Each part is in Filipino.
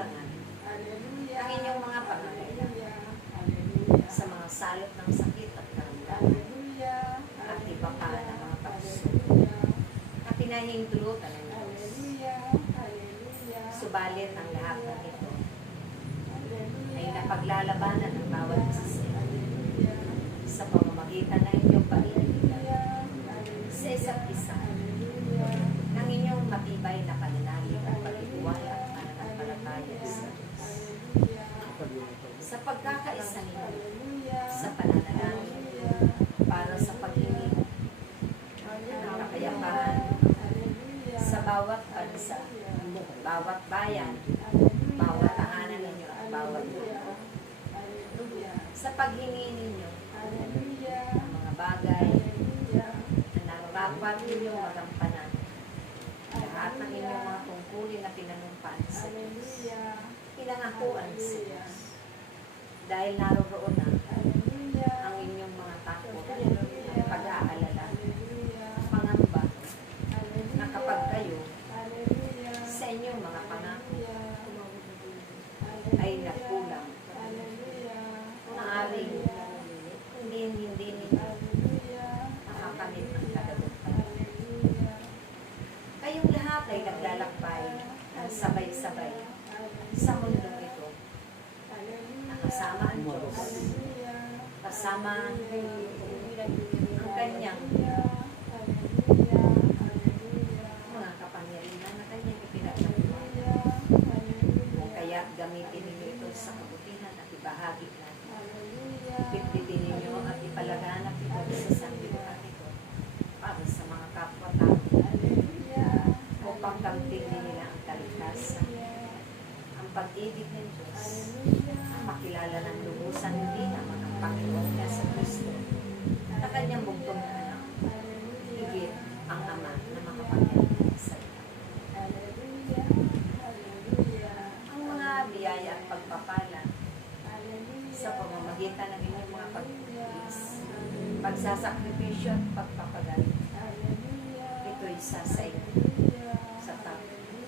kakulangan ng inyong mga pangangailangan sa mga salot ng sakit at karamdaman at iba pa ng mga pagsubok na pinahintulutan ng Diyos. Subalit ang lahat ng ito ay napaglalabanan ng bawat isa sa pamamagitan ng inyong pag-iibigan sa isa't isa ng inyong matibay na pananalig at pag-iwala at pananampalataya sa Diyos. Sa pagkakaisa ninyo sa pananalangin para sa pag-ibig ng kapayapaan sa bawat bansa, bawat bayan, bawat tahanan ninyo at bawat grupo. Sa paghingi ninyo ng mga bagay na nararapat ninyong magampanan, lahat ng inyong mga tungkulin na pinanumpan sa Diyos, pinangakuan sa Diyos. Dahil naroon na ang inyong mga takot, pag-aalala, pangamba, na kapag kayo sa inyong mga pangako ay nagkulang, maaaring hindi ninyo makakamit ang kadagutan. Kayong lahat ay naglalakbay ng sabay-sabay sa mundong ito. Nakasama ang Diyos, kasama ang kanyang mga kapangyarihan na kanyang ipinagkakuha. Kung kaya't gamitin ninyo ito sa kabutihan at ibahagi natin. Bitbitin ninyo at ipalaganap ito sa sanglibutan ito para sa mga kapwa-tao upang kamtingin nila ang kaligtasan, ang pag-ibig ng Diyos, ang makilala ng lubusan hindi naman ang Panginoon sa Kristo na kanyang bugtong na anak, higit ang Ama na makapangyarihan sa ito. Ang mga biyaya at pagpapala sa pamamagitan ng inyong mga pagtiis, pagsasakripisyo at pagpapagaling, ito'y sa inyo sa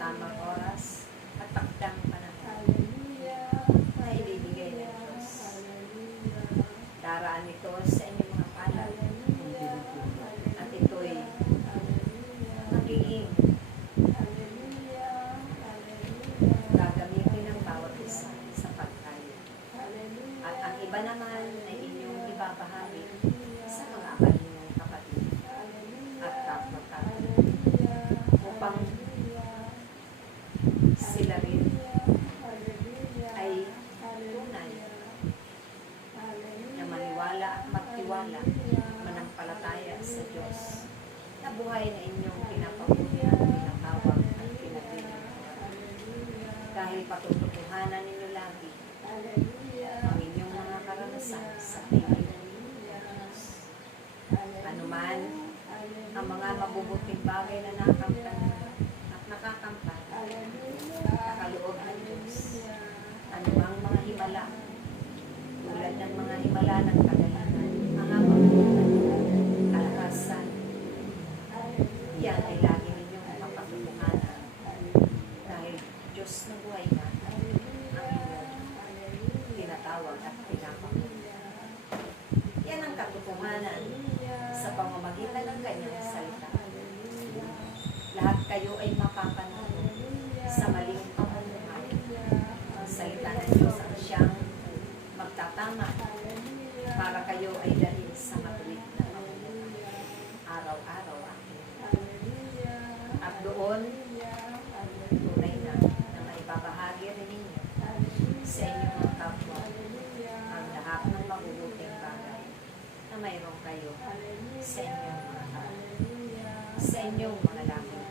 tamang oras at takdang panahon na ibibigay ng Diyos. Daraan ito sa inyong mga palad at ito'y magiging gagamitin ng bawat isa sa pagkain. At ang iba naman ay inyong ibabahagi sa mga kaninyong kapatid at kapwa-tao upang sila rin ay tunay na maniwala at magtiwala, manampalataya sa Diyos na buhay na inyong pinapabuhian, pinatawag at pinagbilang. Dahil patututuhanan ninyo lagi ang inyong mga karanasan sa piling ng Diyos. Anuman ang mga mabubuting bagay na nakamtan at nakakamtan, nakaloob ng Diyos. Anumang mga himala, tulad ng mga himala ng kagalingan, mga mabubutan, kalakasan, yan ay lagi ninyong mapatutuhanan dahil Diyos na buhay na ang inyong tinatawag at pinapamulan. Yan ang katotohanan sa pamamagitan ng kanyang salita. Lahat kayo ay mapapanood sa maling pamumuhay. Ang salita ng Diyos ang siyang magtatama para kayo ay dalhin sa matuwid na pamumuhay. Araw-araw at doon tunay na maibabahagi rin ninyo sa inyong mga kapwa ang lahat ng mabubuting bagay na mayroon kayo sa inyong mga kapwa, sa inyong mga langit,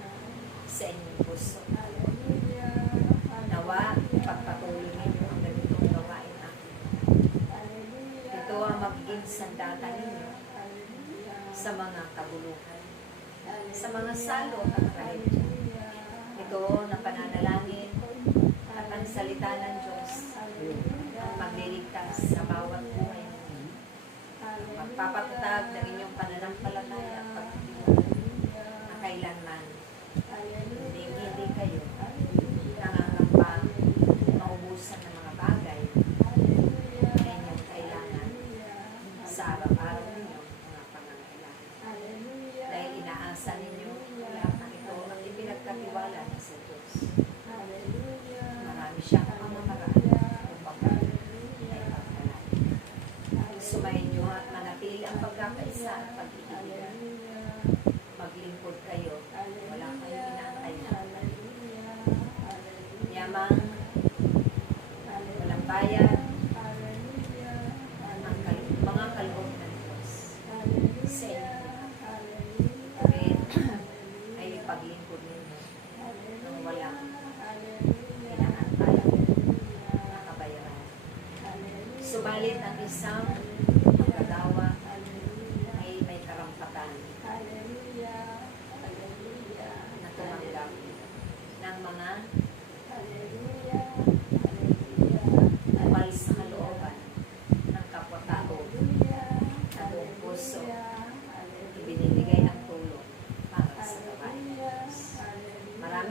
sa inyong puso. Nawa, pagpatuloy ninyo ang ganitong gawain natin. Ito ang magiging sandata ninyo sa mga kabuluhan, sa mga salo at kahitya. Ito na pananalangin at ang salita ng Diyos ang magliligtas sa bawat buhay ninyo. Magpapatatag ng inyong pananampalataya at pagtitiwala na kailanman hindi kayo nangangamba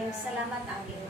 Maraming salamat aking